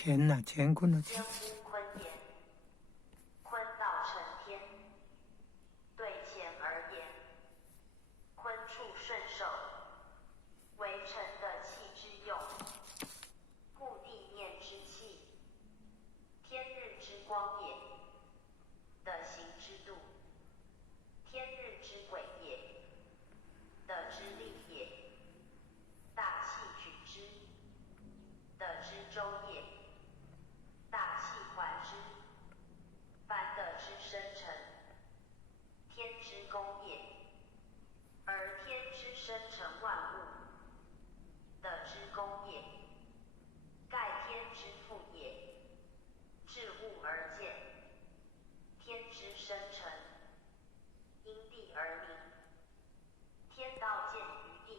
乾呐，乾坤的乾。天无坤言，坤道成天。对乾而言，坤处顺受，为臣的气之用，故地面之气，天日之光也。的行之度，天日之轨也。的之力也。大气举之，的之周也。大气环之，凡的之生成，天之功也。而天之生成万物，的之功也。盖天之父也。治物而见，天之生成，因地而明。天道见于地，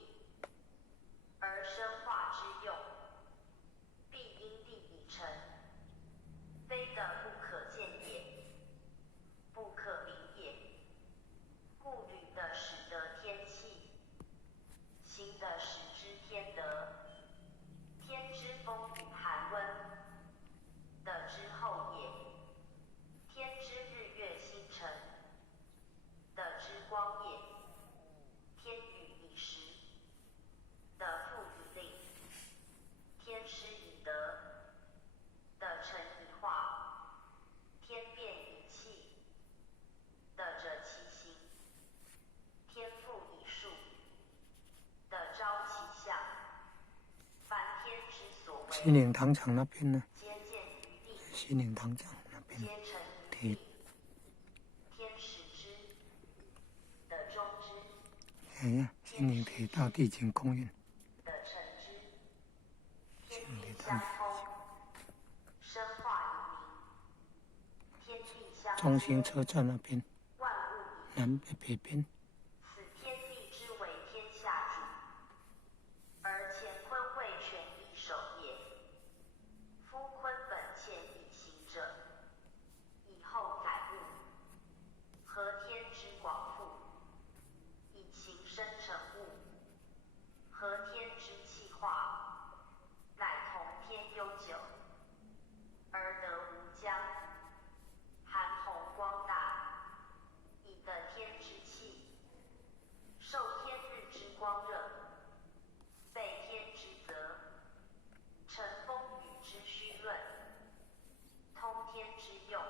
而生化之用，必因地以成，非的不可见也，不可名也。故履的使得天气，行的使之天德。天之风雨寒温，的之后也。天之日月星辰，的之光也。天雨以时，的赋予令。天师以德，的成以化。天变以气，的者其行。天赋以数，的招其象。凡天之所为，西岭糖厂那边呢？皆见于地，西岭糖厂那边皆成于地。天始之，的终之。哎呀，西岭铁道地景公园。的成之。天地相通，生化于民。天地相接，中心车站那边，万物以南北边。此天地之为天下主，而乾坤为权力守也。夫坤本乾以行者，以后改物，合天之广复，以形生成物，合天之气化，乃同天悠久，而得无疆，含宏光大，以得天之气，受天日之光热，备天之泽，乘风雨之虚润，通天之用，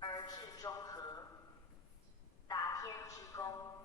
而至中和，达天之功。